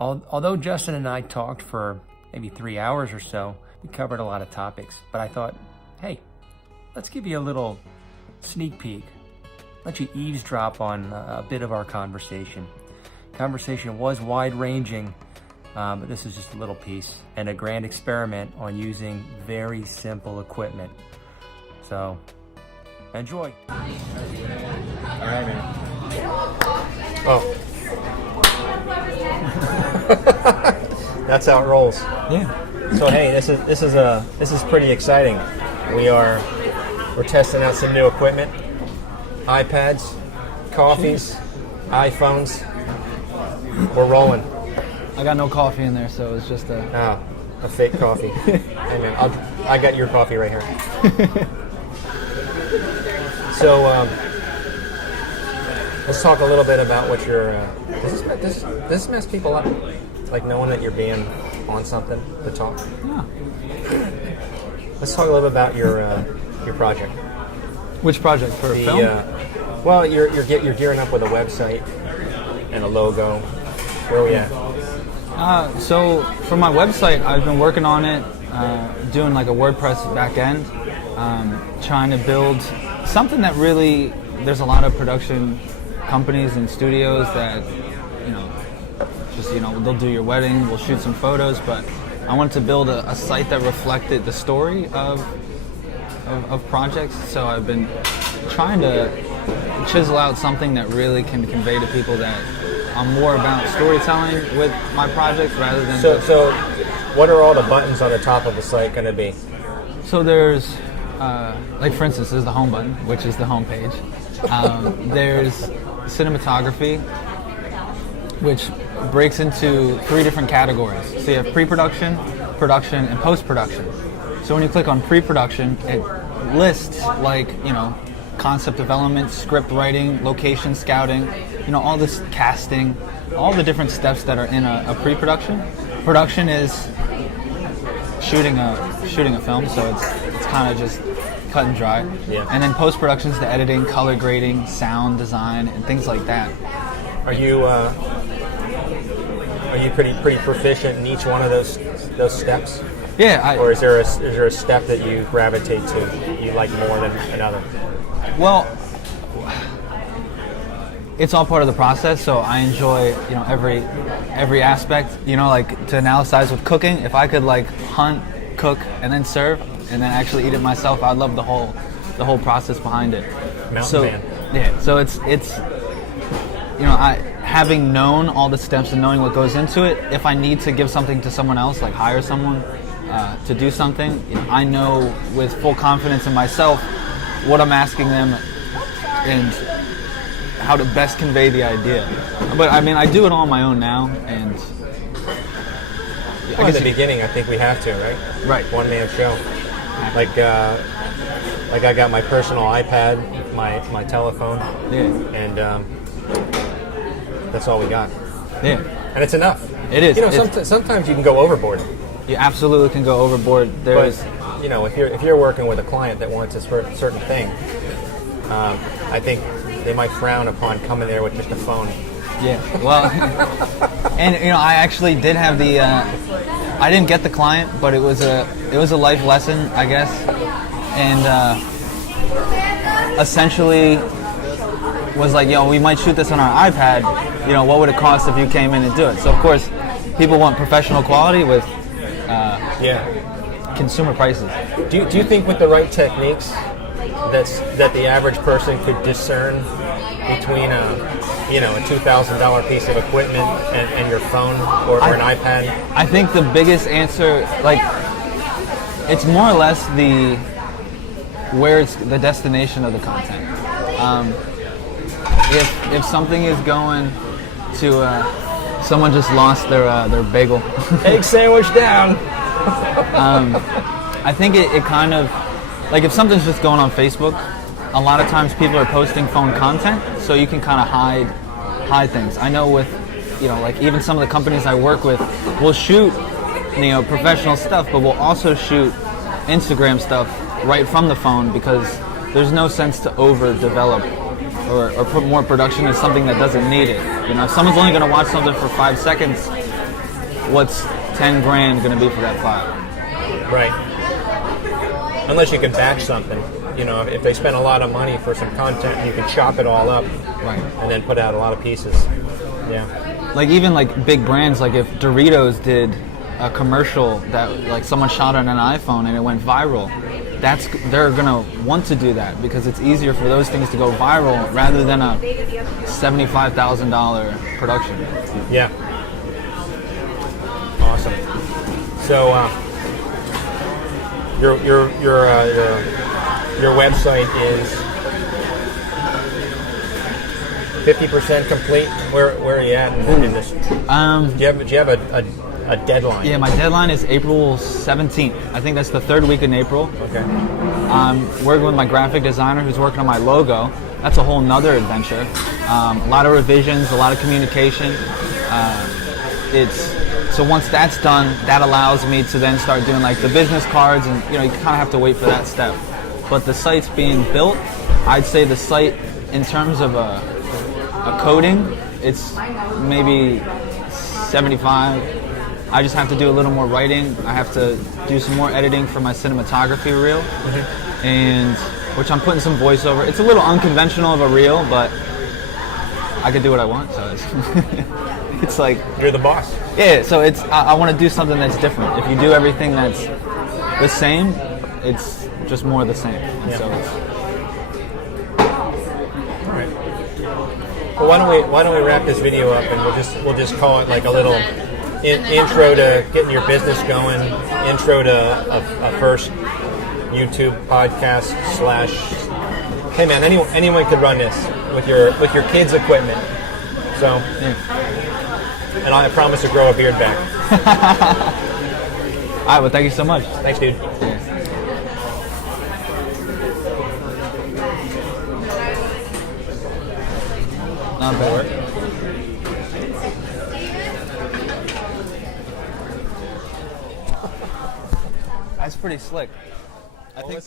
Although Justin and I talked for maybe 3 hours or so, we covered a lot of topics, but I thought, hey, let's give you a little sneak peek, let you eavesdrop on a bit of our conversation. Conversation was wide-ranging, but this is just a little piece and a grand experiment on using very simple equipment. So, enjoy. All right, man. Oh. That's how it rolls. Yeah. So hey, this is pretty exciting. We're testing out some new equipment. iPads, coffees, iPhones. We're rolling. I got no coffee in there, so it's just a fake coffee. Hey man, I got your coffee right here. So let's talk a little bit about what your. Does this mess people up? Like knowing that you're being on something to talk. Yeah. Let's talk a little bit about your project. Which project for film? Well, you're gearing up with a website and a logo. Where are we at? So for my website, I've been working on it, doing like a WordPress back end, trying to build something that really. There's a lot of production companies and studios that they'll do your wedding, we'll shoot some photos, but I wanted to build a site that reflected the story of projects. So I've been trying to chisel out something that really can convey to people that I'm more about storytelling with my projects rather than. So what are all the buttons on the top of the site going to be? So there's, like for instance, there's the home button, which is the home page. There's cinematography, which breaks into 3 different categories. So you have pre-production, production, and post-production. So when you click on pre-production, it lists concept development, script writing, location scouting, all this casting, all the different steps that are in a pre-production. Production is shooting a film, so it's kind of just cut and dry. Yeah. And then post-production is the editing, color grading, sound design, and things like that. Are you pretty proficient in each one of those steps? Yeah. Or is there a step that you gravitate to, you like more than another? Well, it's all part of the process. So I enjoy every aspect. Like to analyze with cooking. If I could hunt, cook, and then serve, and then actually eat it myself, I'd love the whole process behind it. Mountain man. Yeah. So it's having known all the steps and knowing what goes into it, if I need to give something to someone else, like hire someone to do something, I know with full confidence in myself what I'm asking them and how to best convey the idea. But I do it all on my own now, and in the beginning, I think we have to, right? Right. One man show. Like I got my personal iPad, my telephone, and that's all we got. Yeah. And it's enough. It is. Sometimes you can go overboard. You absolutely can go overboard. But if you're working with a client that wants a certain thing, I think they might frown upon coming there with just a phone. Yeah. Well, and I actually did have the. I didn't get the client, but it was a life lesson, I guess, and essentially was like, we might shoot this on our iPad. What would it cost if you came in and do it? So of course, people want professional quality with consumer prices. Do you think with the right techniques that the average person could discern between a $2,000 piece of equipment and your phone or an iPad? I think the biggest answer, it's more or less where it's the destination of the content. If something is going to someone just lost their bagel, egg sandwich down. I think it kind of if something's just going on Facebook, a lot of times people are posting phone content, so you can kind of hide things. I know with even some of the companies I work with, we'll shoot professional stuff, but we'll also shoot Instagram stuff right from the phone because there's no sense to overdevelop or put more production in something that doesn't need it. You know, if someone's only going to watch something for 5 seconds, what's 10 grand going to be for that file? Right. Unless you can batch something. You know, if they spend a lot of money for some content, you can chop it all up, Right. and then put out a lot of pieces. Yeah. Like even like big brands, like if Doritos did a commercial that like someone shot on an iPhone and it went viral, they're gonna want to do that because it's easier for those things to go viral rather than a $75,000 production. Yeah. Awesome. So your website is 50% complete. Where are you at in this? Do you have a deadline? Yeah, my deadline is April 17th. I think that's the third week in April. Okay. I'm working with my graphic designer who's working on my logo. That's a whole nother adventure. A lot of revisions, a lot of communication. So once that's done, that allows me to then start doing like the business cards, and you kind of have to wait for that step. But the site's being built. I'd say the site, in terms of a coding, it's maybe 75. I just have to do a little more writing. I have to do some more editing for my cinematography reel, and which I'm putting some voiceover. It's a little unconventional of a reel, but I can do what I want. So it's like you're the boss. Yeah. So I want to do something that's different. If you do everything that's the same, it's just more of the same. And so it's, all right. Well, why don't we wrap this video up, and we'll just call it like a little intro to getting your business going, intro to a first YouTube podcast / hey man, anyone could run this with your kids' equipment. So, and I promise to grow a beard back. All right, well, thank you so much. Thanks, dude. Yeah. Not bad. That's pretty slick. I think